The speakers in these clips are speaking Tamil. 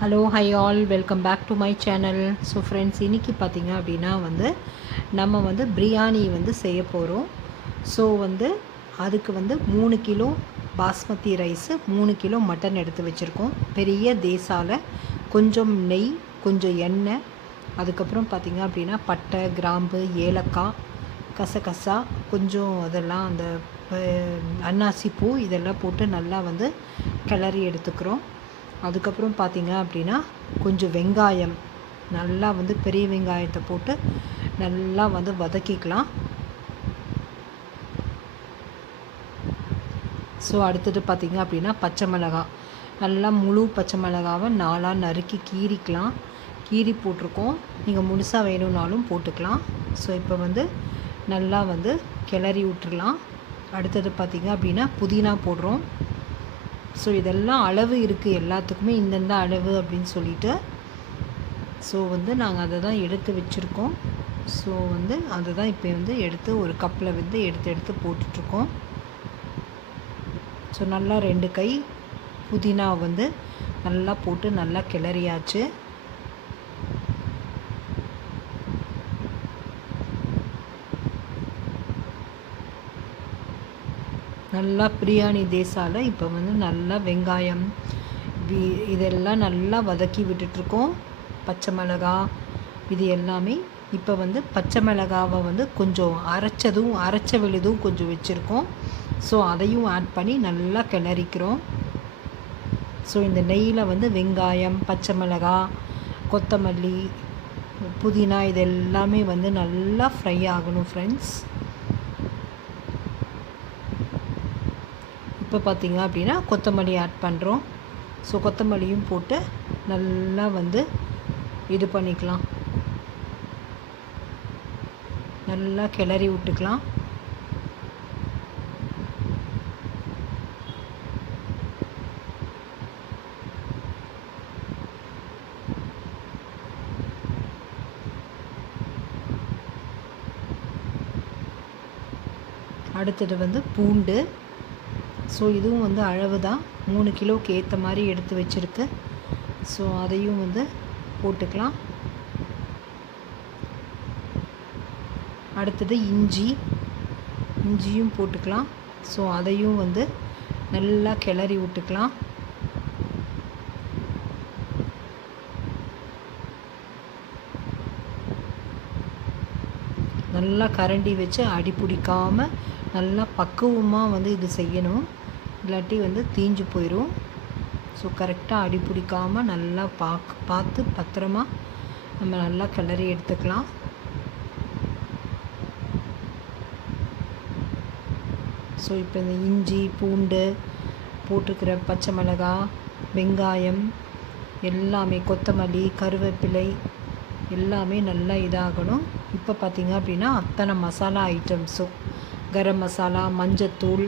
Hello hi all welcome back to my channel. So friends, இன்றைக்கி பார்த்திங்க அப்படின்னா நம்ம பிரியாணி செய்ய போகிறோம். ஸோ அதுக்கு 3 kilo basmati rice, 3 kilo mutton எடுத்து வச்சுருக்கோம். பெரிய தேசால கொஞ்சம் நெய், கொஞ்சம் எண்ணெய், அதுக்கப்புறம் பார்த்திங்க அப்படின்னா பட்டை, கிராம்பு, ஏலக்காய், கசகசா, கொஞ்சம் அதெல்லாம் அந்த அன்னாசி பூ இதெல்லாம் போட்டு நல்லா கிளறி எடுத்துக்கிறோம். அதுக்கப்புறம் பார்த்திங்க அப்படின்னா கொஞ்சம் வெங்காயம், நல்லா பெரிய வெங்காயத்தை போட்டு நல்லா வதக்கிக்கலாம். ஸோ அடுத்தது பார்த்திங்க அப்படின்னா பச்சை மிளகாய், நல்லா முழு பச்சை மிளகாவை 4ஆக நறுக்கி கீரி போட்டிருக்கோம். நீங்கள் முழுசாக வேணும்னாலும் போட்டுக்கலாம். ஸோ இப்போ நல்லா கிளறி விட்டுடலாம். அடுத்தது பார்த்திங்க அப்படின்னா புதினா போடுறோம். ஸோ இதெல்லாம் அளவு இருக்குது, எல்லாத்துக்குமே இந்தந்த அளவு அப்படின்னு சொல்லிட்டு. ஸோ நாங்கள் அதை தான் எடுத்து வச்சுருக்கோம். ஸோ அதை தான் இப்போ எடுத்து ஒரு கப்பில் எடுத்து போட்டுட்ருக்கோம். ஸோ நல்லா 2 கை புதினா நல்லா போட்டு நல்லா கிளறியாச்சு. நல்லா பிரியாணி தேசால இப்போ நல்லா வெங்காயம் இதெல்லாம் நல்லா வதக்கி விட்டுட்ருக்கோம். பச்சை மிளகாய் இது எல்லாமே இப்போ பச்சை மிளகாவை கொஞ்சம் அரைச்ச விழுதும் கொஞ்சம் வச்சுருக்கோம். ஸோ அதையும் ஆட் பண்ணி நல்லா கிளறிக்கிறோம். ஸோ இந்த நெய்யில் வெங்காயம், பச்சை மிளகாய், கொத்தமல்லி, புதினா இது எல்லாமே நல்லா ஃப்ரை ஆகணும் ஃப்ரெண்ட்ஸ். இப்போ பார்த்திங்க அப்படின்னா கொத்தமல்லி ஆட் பண்ணுறோம். ஸோ கொத்தமல்லியும் போட்டு நல்லா இது பண்ணிக்கலாம், நல்லா கிளறி விட்டுக்கலாம். அடுத்தது பூண்டு. ஸோ இதுவும் அளவு தான், 3 கிலோவுக்கு ஏற்ற மாதிரி எடுத்து வச்சுருக்கு. ஸோ அதையும் போட்டுக்கலாம். அடுத்தது இஞ்சியும் போட்டுக்கலாம். ஸோ அதையும் நல்லா கிளறி விட்டுக்கலாம். நல்லா கரண்டி வச்சு அடி பிடிக்காமல் நல்லா பக்குவமாக இது செய்யணும், இல்லாட்டி தீஞ்சு போயிடும். ஸோ கரெக்டாக அடி பிடிக்காமல் நல்லா பார்த்து பத்திரமா நம்ம நல்லா கிளறி எடுத்துக்கலாம். ஸோ இப்போ இந்த இஞ்சி, பூண்டு போட்டுக்கிற பச்சை மிளகாய், வெங்காயம் எல்லாமே, கொத்தமல்லி, கருவேப்பிலை எல்லாமே நல்லா இதாகணும். இப்போ பார்த்திங்க அப்படின்னா அத்தனை மசாலா ஐட்டம்ஸும், கரம் மசாலா, மஞ்சத்தூள்,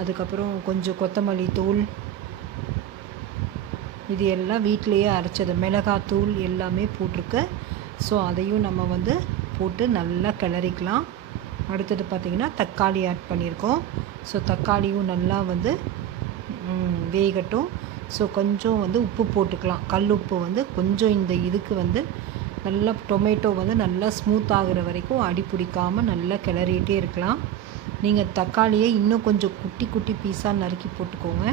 அதுக்கப்புறம் கொஞ்சம் கொத்தமல்லி தூள், இது எல்லாம் வீட்டிலையே அரைச்சது, மிளகாத்தூள் எல்லாமே போட்டிருக்கு. ஸோ அதையும் நம்ம போட்டு நல்லா கிளறிக்கலாம். அடுத்தது பார்த்திங்கன்னா தக்காளி ஆட் பண்ணியிருக்கோம். ஸோ தக்காளியும் நல்லா வேகட்டும். ஸோ கொஞ்சம் உப்பு போட்டுக்கலாம், கல் உப்பு கொஞ்சம் இந்த இதுக்கு நல்லா டொமேட்டோ நல்லா ஸ்மூத் ஆகிற வரைக்கும் அடி பிடிக்காமல் நல்லா கிளறிட்டே இருக்கலாம். நீங்கள் தக்காளியை இன்னும் கொஞ்சம் குட்டி குட்டி பீஸாக நறுக்கி போட்டுக்கோங்க.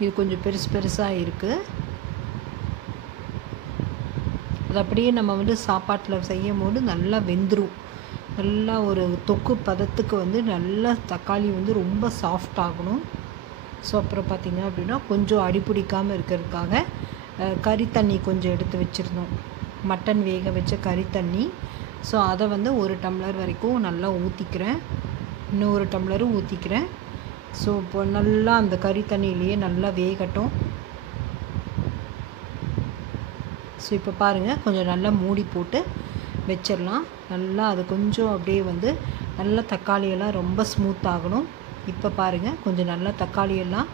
இது கொஞ்சம் பெருசாக இருக்குது. அது அப்படியே நம்ம சாப்பாட்டில் செய்யும் போது நல்லா வெந்துடும். நல்லா ஒரு தொக்கு பதத்துக்கு நல்லா தக்காளி ரொம்ப சாஃப்ட் ஆகணும். ஸோ அப்புறம் பார்த்திங்க அப்படின்னா கொஞ்சம் அடி பிடிக்காமல் இருக்கிறதுக்காக கறி தண்ணி கொஞ்சம் எடுத்து வச்சுருந்தோம், மட்டன் வேக வச்ச கறி தண்ணி. ஸோ அதை 1 டம்ளர் வரைக்கும் நல்லா ஊற்றிக்கிறேன், இன்னும் 1 டம்ளரும் ஊற்றிக்கிறேன். ஸோ இப்போ நல்லா அந்த கறி தண்ணியிலேயே நல்லா வேகட்டும். ஸோ இப்போ பாருங்கள், கொஞ்சம் நல்லா மூடி போட்டு வச்சிடலாம். நல்லா அது கொஞ்சம் அப்படியே நல்லா தக்காளியெல்லாம் ரொம்ப ஸ்மூத் ஆகணும். இப்போ பாருங்கள், கொஞ்சம் நல்லா தக்காளியெல்லாம்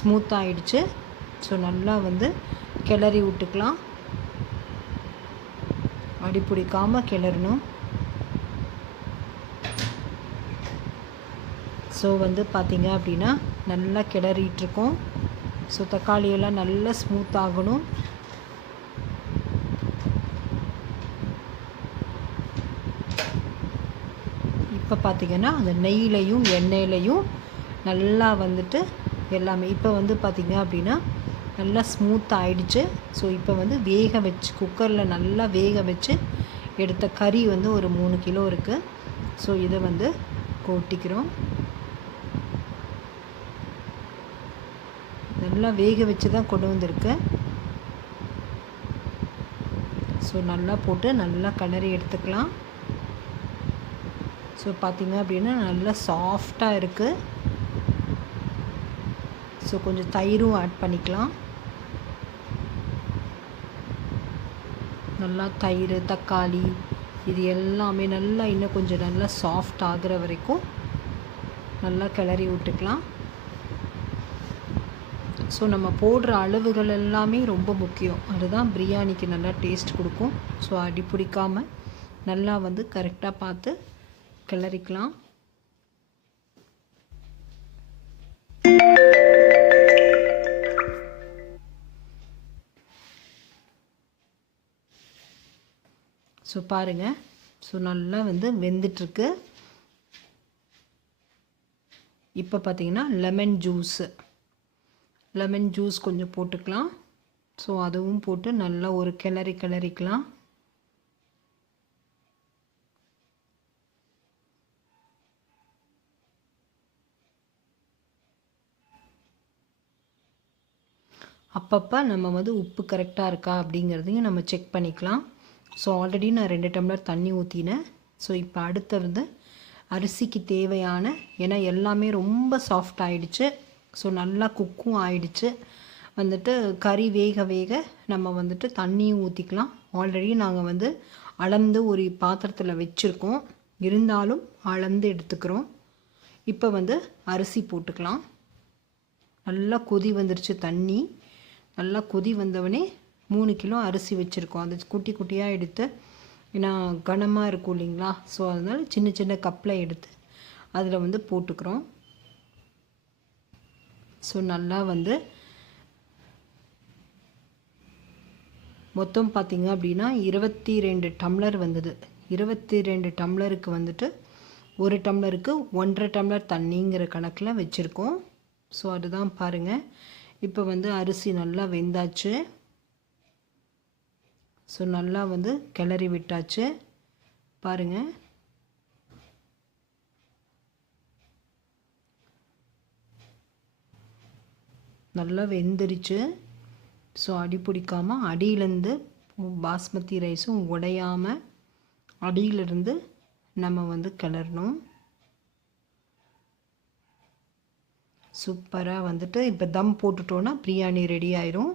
ஸ்மூத் ஆகிடுச்சு. ஸோ நல்லா கிளறி விட்டுக்கலாம், அடி பிடிக்காமல் கிளறணும். ஸோ பார்த்திங்க அப்படின்னா நல்லா கிளறிட்டுருக்கோம். ஸோ தக்காளியெல்லாம் நல்லா ஸ்மூத் ஆகணும். இப்போ பார்த்திங்கன்னா அந்த நெய்யிலையும் எண்ணெயிலையும் நல்லா வந்துட்டு எல்லாமே இப்போ வந்து பார்த்திங்க அப்படின்னா நல்லா ஸ்மூத் ஆகிடுச்சு. ஸோ இப்போ வந்து வேக வச்சு குக்கரில் நல்லா வேக வச்சு எடுத்த கறி வந்து ஒரு 3 கிலோ இருக்குது. ஸோ இதை வந்து கொட்டிக்கிறோம். நல்லா வேக வச்சு தான் கொண்டு வந்திருக்கு. ஸோ நல்லா போட்டு நல்லா கிளறி எடுத்துக்கலாம். ஸோ பார்த்திங்க அப்படின்னா நல்லா சாஃப்டாக இருக்குது. ஸோ கொஞ்சம் தயிரும் ஆட் பண்ணிக்கலாம். நல்லா தயிர், தக்காளி இது எல்லாமே நல்லா இன்னும் கொஞ்சம் நல்லா சாஃப்ட் ஆகிற வரைக்கும் நல்லா கிளறி விட்டுக்கலாம். ஸோ நம்ம போடுற அளவுகள் எல்லாமே ரொம்ப முக்கியம். அதுதான் பிரியாணிக்கு நல்லா டேஸ்ட் கொடுக்கும். ஸோ அடி பிடிக்காமல் நல்லா வந்து கரெக்டாக பார்த்து கிளறிக்கலாம். ஸோ பாருங்கள், ஸோ நல்லா வந்து வெந்துட்டுருக்கு. இப்போ பார்த்திங்கன்னா லெமன் ஜூஸ் கொஞ்சம் போட்டுக்கலாம். ஸோ அதுவும் போட்டு நல்லா ஒரு கிளறிக்கலாம். அப்பப்போ நம்ம வந்து உப்பு கரெக்டாக இருக்கா அப்படிங்கிறதையும் நம்ம செக் பண்ணிக்கலாம். ஸோ ஆல்ரெடி நான் 2 டம்ளர் தண்ணி ஊற்றினேன். ஸோ இப்போ அடுத்து வந்து அரிசிக்கு தேவையான, ஏன்னா எல்லாமே ரொம்ப சாஃப்ட் ஆகிடுச்சு. ஸோ நல்லா குக்கும் ஆகிடுச்சு. வந்துட்டு கறி வேக நம்ம வந்துட்டு தண்ணியும் ஊற்றிக்கலாம். ஆல்ரெடி நாங்கள் வந்து அளந்து ஒரு பாத்திரத்தில் வச்சுருக்கோம், இருந்தாலும் அளந்து எடுத்துக்கிறோம். இப்போ வந்து அரிசி போட்டுக்கலாம். நல்லா கொதி வந்துருச்சு. தண்ணி நல்லா கொதி வந்தவொடனே 3 கிலோ அரிசி வச்சுருக்கோம். அது குட்டி குட்டியாக எடுத்து, ஏன்னா கனமாக இருக்கும் இல்லைங்களா, ஸோ அதனால் சின்ன சின்ன கப்பில் எடுத்து அதில் வந்து போட்டுக்கிறோம். ஸோ நல்லா வந்து மொத்தம் பார்த்திங்க அப்படின்னா 22 டம்ளர் வந்தது. 22 டம்ளருக்கு வந்துட்டு 1 டம்ளருக்கு 1.5 டம்ளர் தண்ணிங்கிற கணக்கில் வச்சுருக்கோம். ஸோ அதுதான் பாருங்கள். இப்போ வந்து அரிசி நல்லா வெந்தாச்சு. ஸோ நல்லா வந்து கிளறி விட்டாச்சு. பாருங்கள், நல்லா வெந்துருச்சு. ஸோ அடி பிடிக்காமல் அடியிலேருந்து பாஸ்மதி ரைஸும் உடையாமல் அடியிலிருந்து நம்ம வந்து கிளறணும். சூப்பராக வந்துட்டு இப்போ தம் போட்டுட்டோன்னா பிரியாணி ரெடி ஆயிரும்.